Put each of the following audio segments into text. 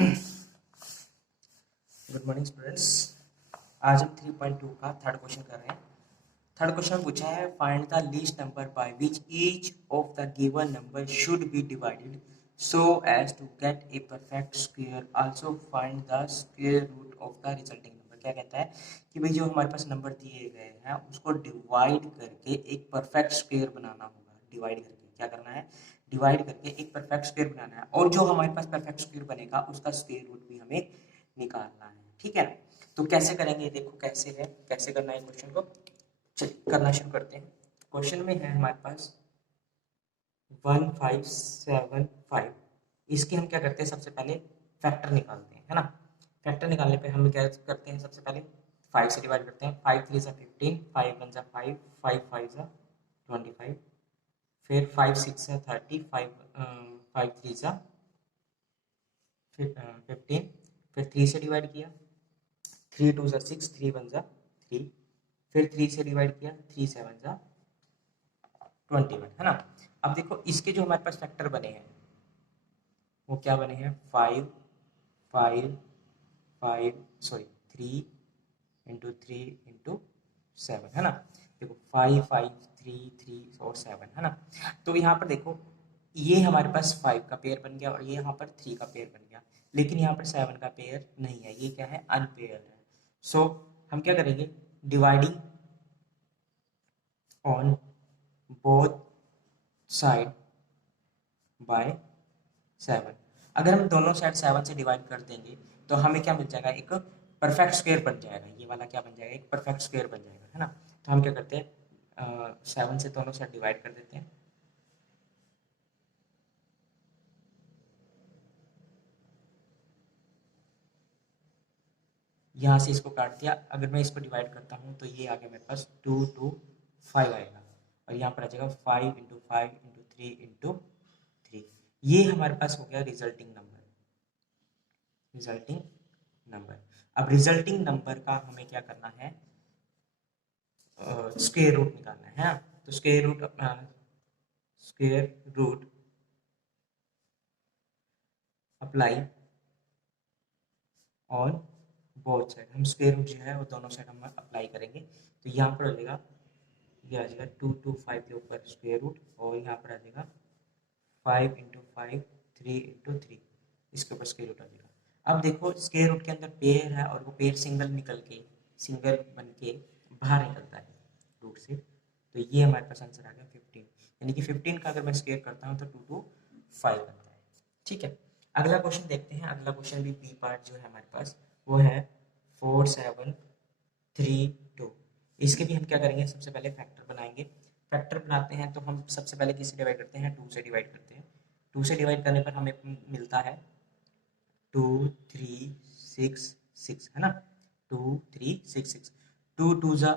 Good morning students. आज हम 3.2 का थर्ड क्वेश्चन कर रहे हैं। थर्ड क्वेश्चन पूछा है, find the least number by which each of the given number should be divided so as to get a perfect square, also find the square root of the resulting number. क्या कहता है कि भाई जो हमारे पास number दिए गए हैं उसको डिवाइड करके एक परफेक्ट स्क्वायर बनाना होगा। डिवाइड करके क्या करना है, डिवाइड करके एक परफेक्ट स्क्वायर बनाना है, और जो हमारे पास परफेक्ट स्क्वायर बनेगा उसका स्क्वायर रूट भी हमें निकालना है। ठीक है, तो कैसे करेंगे, देखो कैसे है, कैसे करना है क्वेश्चन को। करना शुरू करते हैं। क्वेश्चन में है हमारे पास 1575। इसके हम क्या करते हैं, सबसे पहले फैक्टर निकालते हैं, है ना। फैक्टर निकालने पे हम क्या करते हैं, सबसे पहले 5 से डिवाइड करते हैं। 5 3 15, 5 1 5, 5 5 25, फिर 5 6 30, 5 5 3 15, फिर 3 से डिवाइड किया, 3 2 6, 3 1 3, फिर 3 से डिवाइड किया, 3 7 21, है ना। अब देखो इसके जो हमारे पास फैक्टर बने हैं वो क्या बने हैं, 5 5 5 सॉरी 3 इंटू 3 इंटू 7, है ना। देखो 5 5 3 3 और 7, है ना। तो यहाँ पर देखो ये हमारे पास 5 का पेयर बन गया और ये यहाँ पर 3 का पेयर बन गया, लेकिन यहाँ पर 7 का पेयर नहीं है, ये क्या है, अनपेयर है। सो हम क्या करेंगे, dividing on both side by 7। अगर हम दोनों साइड 7 से डिवाइड कर देंगे तो हमें क्या मिल जाएगा, एक परफेक्ट स्क्वायर बन जाएगा। ये वाला क्या बन जाएगा, एक परफेक्ट स्क्वायर बन जाएगा, है ना। तो हम क्या करते हैं, 7 से दोनों साइड डिवाइड कर देते हैं। यहाँ से इसको काट दिया, अगर मैं इसको डिवाइड करता हूँ तो ये आ गया मेरे पास 2 2 5 आएगा, और यहाँ पर आ जाएगा 5 इंटू 5 इंटू 3 इंटू 3। ये हमारे पास हो गया रिजल्टिंग नंबर, रिजल्टिंग नंबर। अब रिजल्टिंग नंबर का हमें क्या करना है, स्क्वायर रूट निकालना है ना। तो square root apply on both side. हम स्क्वायर रूट जो है वो दोनों साइड हम अप्लाई करेंगे। तो यहाँ पर हो जाएगा, ये आ जाएगा 2 2 5 के ऊपर स्क्वायर रूट, और यहाँ पर आ जाएगा 5 इंटू 5 3 इंटू 3, इसके ऊपर स्क्वायर रूट आ जाएगा। अब देखो स्क्वायर रूट के अंदर पेयर है और वो पेयर सिंगल बन के बाहर निकलता है रूट से। तो ये हमारे पास आंसर आ गया 15, यानी कि 15 का अगर मैं स्क्वायर करता हूँ तो 2 2 5 बनता है। ठीक है, अगला क्वेश्चन देखते हैं। अगला क्वेश्चन भी बी पार्ट जो है हमारे पास वो है 4 7 3 2। इसके भी हम क्या करेंगे, सबसे पहले फैक्टर बनाएंगे। फैक्टर बनाते हैं तो हम सबसे पहले किससे डिवाइड करते हैं, 2 से डिवाइड करते हैं। 2 से डिवाइड करने पर हमें मिलता है 2 3 6 6, है ना। 2 3 6 6, 2 2 जा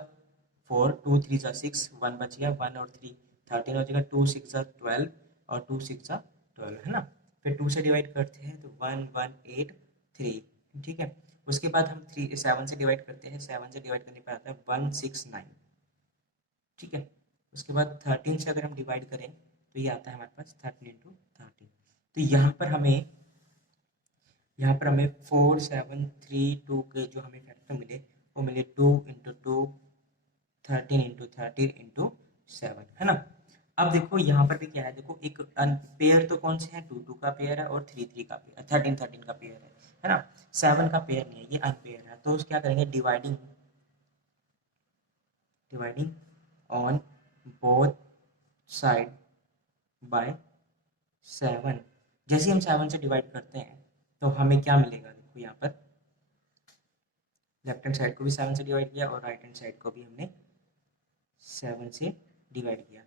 4, 2 3 जा 6, 1 बच गया, 1 और 3 13 हो जाएगा, 2 6 जा 12 और 2 6 जा 12, है ना। फिर 2 से डिवाइड करते हैं तो 1 1 8 3। ठीक है, उसके बाद हम 3 7 से डिवाइड करते हैं। 7 से डिवाइड करने पर आता है 1 6 9। ठीक है, उसके बाद 13 से अगर हम डिवाइड करें तो ये आता है हमारे पास 13 इंटू 13। तो यहाँ पर हमें 4 7 3 2 के जो हमें फैक्टर मिले वो मिले 2 इंटू 2 13 इंटू 13 इंटू 7, है ना। अब देखो यहाँ पर भी क्या है, देखो एक पेयर तो कौन से है, 2 2 का पेयर है और 3 3 का पेयर, 13 13 का पेयर है ना। 7 का पेयर नहीं है, ये अनपेयर है। तो क्या करेंगे, dividing dividing on both side by 7। जैसे हम 7 से डिवाइड करते हैं तो हमें क्या मिलेगा, देखो यहाँ पर लेफ्ट हैंड साइड को भी 7 से डिवाइड किया और राइट हैंड साइड को भी हमने 7 से डिवाइड किया।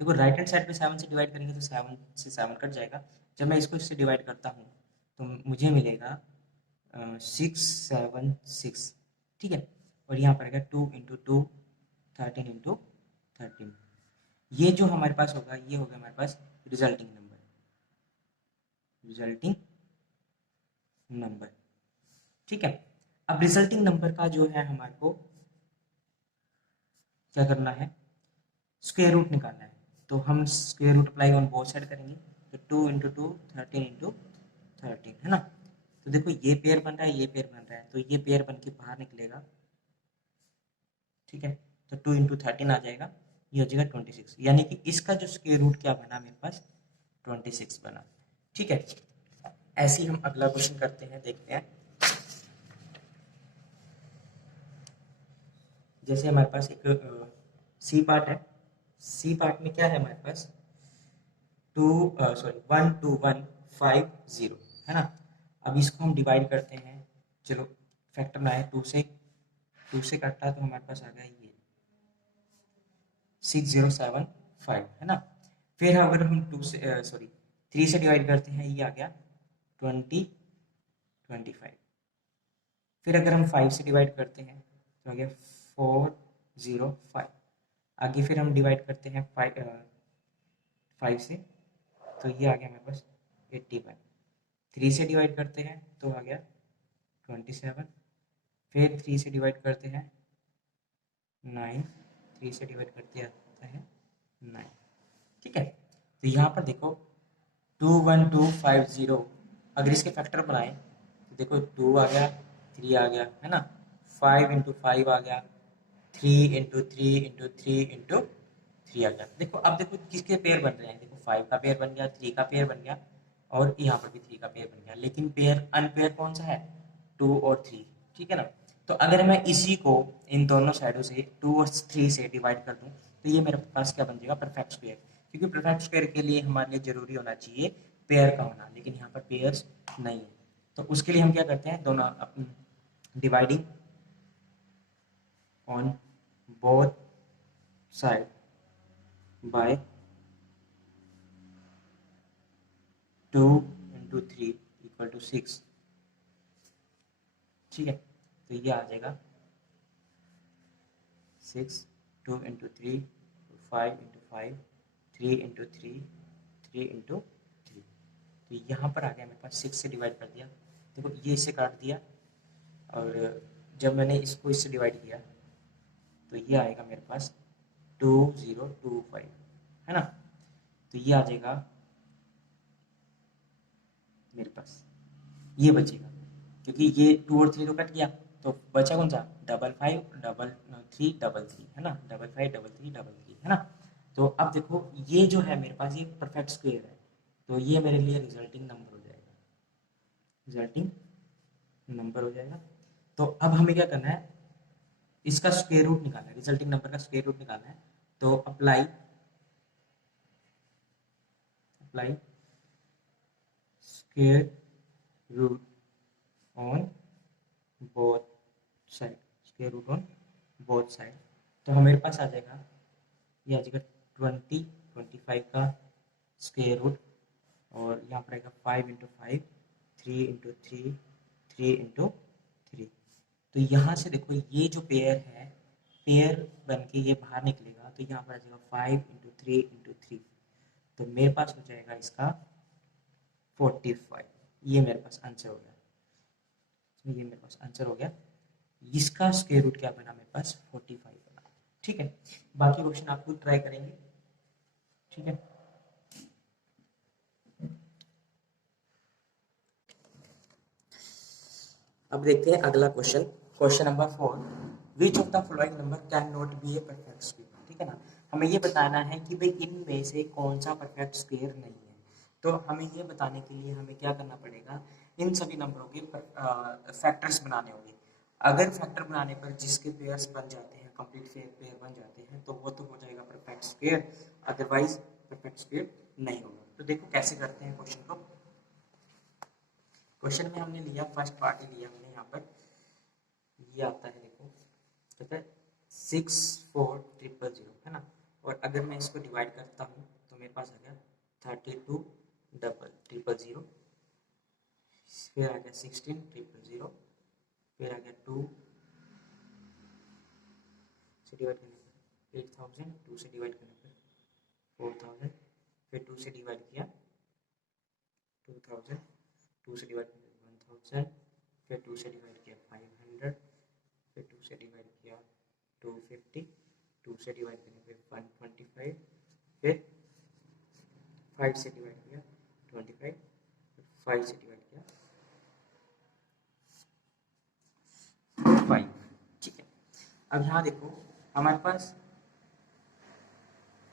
देखो राइट हैंड साइड पे 7 से डिवाइड करेंगे तो 7 से 7 कट जाएगा। जब मैं इसको इससे डिवाइड करता हूँ तो मुझे मिलेगा 6 7 6। ठीक है, और यहाँ पर आएगा 2 इंटू 2 13 इंटू 13। ये जो हमारे पास होगा ये होगा हमारे पास रिजल्टिंग नंबर, रिजल्टिंग नंबर। ठीक है, अब रिजल्टिंग नंबर का जो है हमारे को क्या करना है, स्क्वायर रूट निकालना है। तो हम square root apply on both side करेंगे। तो 2 इंटू 2 13 इंटू 13, है ना। तो देखो ये पेयर बन रहा है, ये पेयर बन रहा है, तो ये पेयर बन के बाहर निकलेगा, ठीक है। तो 2 × 13 आ जाएगा, ये हो जाएगा 26, यानी कि इसका जो स्क्वायर रूट क्या बना मेरे पास, 26 बना, ठीक है। ऐसे ही हम अगला क्वेश्चन करते हैं, देखते हैं। जैसे हमारे पास एक सी पार्ट है, सी पार्ट में क्या है हमारे पास, 12150 है ना। अब इसको हम डिवाइड करते हैं, चलो फैक्टर में आए, 2 से कटता है तो हमारे पास आ गया ये 6075 है ना। फिर अगर हम 3 से डिवाइड करते हैं, ये आ गया 2025। फिर अगर हम 5 से डिवाइड करते हैं तो आ गया 405। आगे फिर हम डिवाइड करते हैं 5 से, तो ये आ गया हमारे पास 81। 3 से डिवाइड करते हैं तो आ गया 27। फिर 3 से डिवाइड करते हैं 9, 3 से डिवाइड करते आता है 9, ठीक है। तो यहाँ पर देखो 21250, अगर इसके फैक्टर बनाए तो देखो 2 आ गया, 3 आ गया है ना, 5 × 5 आ गया, 3 × 3 × 3 × 3 आ गया। देखो अब देखो किसके पेयर बन रहे हैं, देखो 5 का पेयर बन गया, 3 का पेयर बन गया, और यहाँ पर भी 3 का पेयर बन गया, लेकिन पेयर अनपेयर कौन सा है, 2 और 3, ठीक है ना। तो अगर मैं इसी को इन दोनों साइडों से 2 और 3 से डिवाइड कर दूं, तो ये मेरे पास क्या बन जाएगा, परफेक्ट स्क्वायर। क्योंकि परफेक्ट स्क्वायर के लिए हमारे लिए जरूरी होना चाहिए पेयर का होना, लेकिन यहाँ पर पेयर्स नहीं है। तो उसके लिए हम क्या करते हैं, दोनों dividing on both side by 2 × 3 = 6, ठीक है। तो ये आ जाएगा 6, 2 × 3, 5 × 5, 3 × 3, 3 × 3। तो यहाँ पर आ गया मेरे पास 6 से डिवाइड कर दिया, देखो ये इससे काट दिया, और जब मैंने इसको इससे डिवाइड किया तो ये आएगा मेरे पास 2025 है ना। तो ये आ जाएगा मेरे पास, ये बचेगा, क्योंकि ये 2 और 3 तो कट गया, तो बचा कौन सा, 555333 है ना, 555333 है ना। तो अब देखो ये जो है मेरे पास, ये परफेक्ट स्क्वायर है, तो ये मेरे लिए रिजल्टिंग नंबर हो जाएगा, रिजल्टिंग नंबर हो जाएगा। तो अब हमें क्या करना है, इसका स्क्वायर रूट निकालना है, रिजल्टिंग नंबर का स्क्वायर रूट निकालना है। तो apply square root on both side, square root on both side. तो हमारे पास आ जाएगा, ये आ जाएगा 25 का स्क्वायर रूट, और यहाँ पर आएगा 5 × 5, 3 × 3, 3 × 3। तो यहाँ से देखो ये जो पेयर है, पेयर बन के ये बाहर निकलेगा, तो यहाँ पर आ जाएगा 5 × 3 × 3। तो मेरे पास हो जाएगा इसका 45, ये मेरे पास आंसर हो गया, ये मेरे पास आंसर हो गया। इसका स्क्वायर रूट क्या बना मेरे पास, 45 बना, ठीक है। बाकी क्वेश्चन आप खुद ट्राई करेंगे, ठीक है। अब देखते हैं अगला question, question number 4, which of the following number can not be A perfect square, ठीक है ना। हमें ये बताना है कि भाई इनमें से कौन सा परफेक्ट स्क्वायर नहीं है। तो हमें ये बताने के लिए हमें क्या करना पड़ेगा, इन सभी नंबरों के फैक्टर्स बनाने होंगे। अगर फैक्टर बनाने पर जिसके पेयर्स बन जाते हैं, कंप्लीट पेयर बन जाते हैं, तो वो तो हो जाएगा perfect square, otherwise perfect square नहीं होगा। तो देखो कैसे करते हैं क्वेश्चन को। क्वेश्चन में हमने लिया, फर्स्ट पार्ट ही लिया हमने, यहाँ पर ये आता है, देखो कहता है 64000 है ना, और अगर मैं इसको डिवाइड करता हूँ तो मेरे पास आ गया 32000, फिर आ गया 16000, फिर आ गया 2 से डिवाइड करने पर 8000, 2 से डिवाइड करने पर 4000, फिर 2 से डिवाइड किया 2000, 2 से डिवाइड करने पर 1000, फिर 2 से डिवाइड किया 500, फिर 2 से डिवाइड किया 250, 2 से डिवाइड करने पे 125, फिर 5 से डिवाइड किया 25, फिर 5 से डिवाइड किया अब यहाँ देखो हमारे पास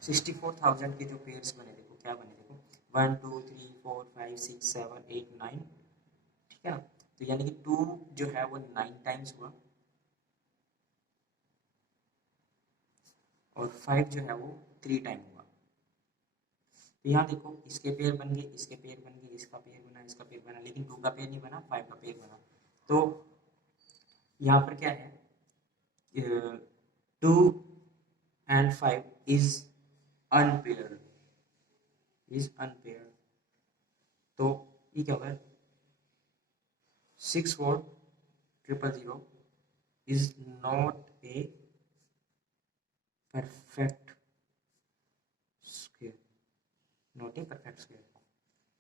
64,000 के जो पेयर्स बने, देखो क्या बने, देखो 1 2 3 4 5 6 7 8 9, ठीक है ना। तो यानी कि 2 जो है वो 9 टाइम्स हुआ और 5 जो है वो 3 टाइम हुआ। तो यहाँ देखो इसके पेयर बन गए, इसके पेयर बन गए, इसका पेयर बना, इसका पेयर बना, लेकिन 2 का पेयर नहीं बना, 5 का पेयर बना। तो यहाँ पर क्या है, 2 and 5 इज अनपेयर्ड, तो ये क्या होगा, 64000 is not a perfect square,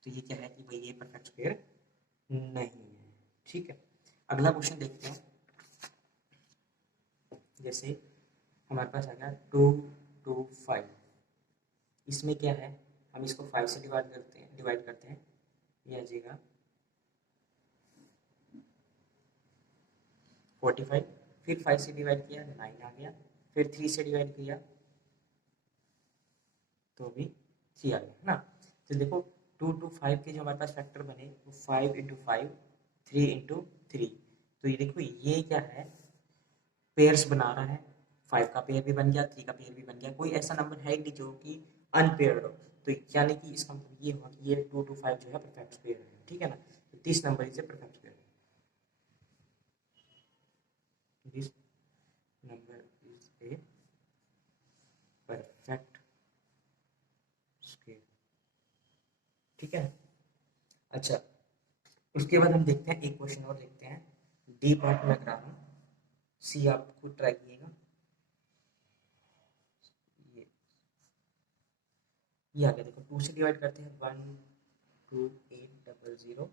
तो ये क्या है कि भाई ये परफेक्ट स्क्वायर नहीं है, ठीक है। अगला क्वेश्चन देखते हैं। जैसे हमारे पास आ गया 2 2 5, इसमें क्या है, हम इसको 5 से डिवाइड करते हैं, ये आ जाएगा 45, फिर 5 से डिवाइड किया 9 आ गया, फिर 3 से डिवाइड किया तो भी 3 आ गया, है ना। तो देखो 2 to 5 के जो हमारे पास फैक्टर बने वो 5 into 5, 3 into 3, तो ये देखो ये क्या है, पेयर्स बना रहा है, 5 का पेयर भी बन गया, 3 का पेयर भी बन गया, कोई ऐसा नंबर है नहीं जो कि अनपेयर्ड हो। तो यानी कि इसका मतलब ये हुआ कि ये 2 to 5 जो है परफेक्ट स्क्वायर है, ठीक है ना। तो 30 number is a perfect square, this number is a perfect square, ठीक है। अच्छा, उसके बाद हम देखते हैं एक क्वेश्चन और देखते हैं, डी पार्ट में करा रहा हूँ, सी आप खुद ट्राई कीजिएगा। ये आ गया, देखो 2 से डिवाइड करते हैं 12800,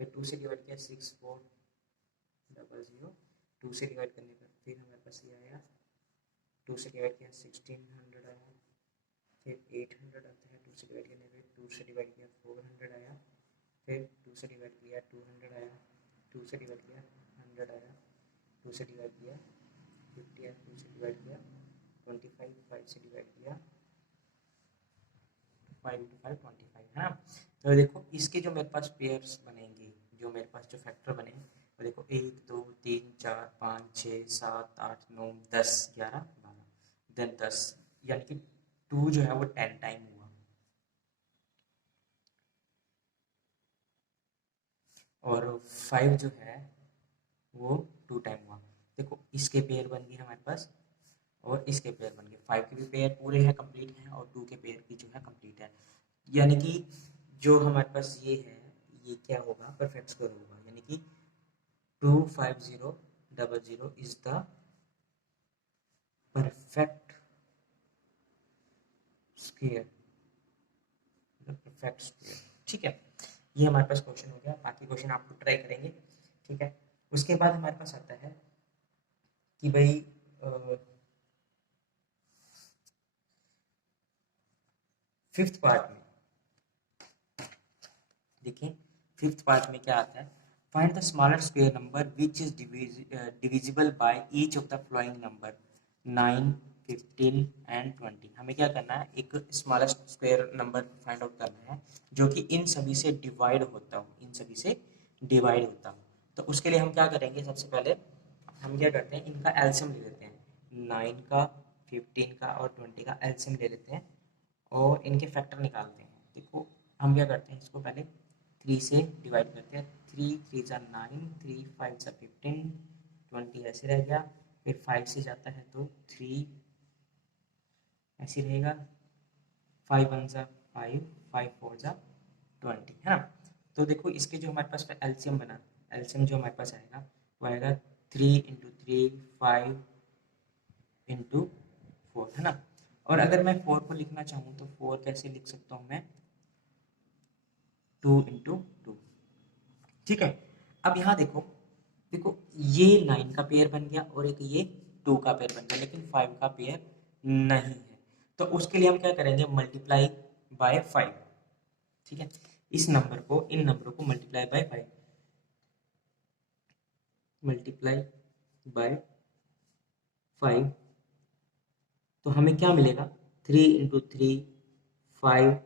फिर 2 से डिवाइड किया 6400, 2 से डिवाइड करने पर फिर हमारे पास ये आया, 2 से डिवाइड किया 1600 आया, फिर 800 आता है, 2 से डिवाइड करने पर 2 से डिवाइड किया 400 आया, फिर 2 से डिवाइड किया 200 आया, 2 से डिवाइड किया 100 आया, 2 से डिवाइड किया 50 आया, 2 से डिवाइड किया 25, 5 से डिवाइड किया 5 into 5 25, है ना। तो देखो इसके जो मेरे पास पेयर्स बनेंगे, जो मेरे पास जो फैक्टर बने, तो देखो 1 2 3 4 5 6 7 8 9 10 11 12, देन 10, यानी कि 2 जो है वो 10 टाइम हुआ और 5 जो है वो 2 टाइम हुआ। देखो इसके पेयर बन गए हमारे पास और इसके पेयर बन गए, 5 के भी पेयर पूरे हैं, कंप्लीट हैं, और 2 के पेयर भी जो है कंप्लीट है। यानी कि जो हमारे पास ये है, ये क्या होगा, परफेक्ट स्क्वायर होगा, यानी कि 25000 is the perfect square, perfect square, ठीक है। ये हमारे पास क्वेश्चन हो गया, बाकी क्वेश्चन आपको ट्राई करेंगे, ठीक है। उसके बाद हमारे पास आता है कि भाई फिफ्थ पार्ट में देखिए, फिफ्थ पार्ट में क्या आता है, find the smaller square number which is divisible by each of the following number 9 15 and 20। हमें क्या करना है, एक smallest square number find out करना है जो कि इन सभी से डिवाइड होता हो, इन सभी से डिवाइड होता हो। तो उसके लिए हम क्या करेंगे, सबसे पहले हम क्या करते हैं, इनका एलसीएम ले लेते हैं, 9 का 15 का और 20 का एलसीएम ले लेते हैं और इनके फैक्टर निकालते हैं। देखो हम क्या करते हैं, इसको पहले 3 से डिवाइड करते हैं, 3 3 ज़ा 9, 3 5 ज़ा 15, 20 ऐसे रह गया, फिर 5 से जाता है तो 3 ऐसे रहेगा, 5 1 ज़ा 5, 5 4 ज़ा 20, है ना। तो देखो इसके जो हमारे पास एलसीएम बना, एलसीएम जो हमारे पास आएगा वो आएगा 3 into 3 5 into 4, है ना। और अगर मैं 4 को लिखना चाहूँ तो 4 कैसे लिख सकता हूँ मैं, 2 into 2, ठीक है। अब यहाँ देखो, देखो ये 9 का पेयर बन गया और एक ये 2 का पेयर बन गया, लेकिन 5 का पेयर नहीं है। तो उसके लिए हम क्या करेंगे, मल्टीप्लाई बाय 5, ठीक है। इस नंबर को, इन नंबरों को मल्टीप्लाई बाय 5, मल्टीप्लाई बाय 5, तो हमें क्या मिलेगा, 3 इंटू 3, 5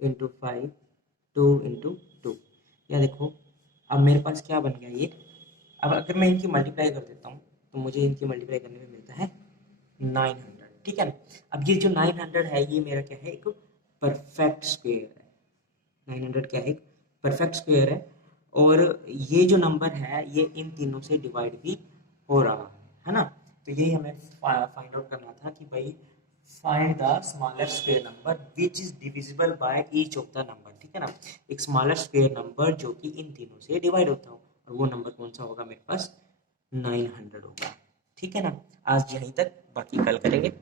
इंटू 5, 2 इंटू 2। या देखो अब मेरे पास क्या बन गया ये, अब अगर मैं इनकी मल्टीप्लाई कर देता हूँ तो मुझे इनकी मल्टीप्लाई करने में मिलता है 900, ठीक है ना। अब ये जो 900 है ये मेरा क्या है, एक परफेक्ट स्क्वायर है। 900 क्या है, परफेक्ट स्क्वायर है। और ये जो नंबर है ये इन तीनों से डिवाइड भी हो रहा है ना। तो यही हमें फाइंड आउट करना था कि भाई find the smallest square number which is divisible by each of the number, ठीक है ना। एक स्मॉलेस्ट स्क्वायर नंबर जो कि इन तीनों से डिवाइड होता हो, और वो नंबर कौन सा होगा मेरे पास, 900 होगा, ठीक है ना। आज यहीं तक, बाकी कल करेंगे।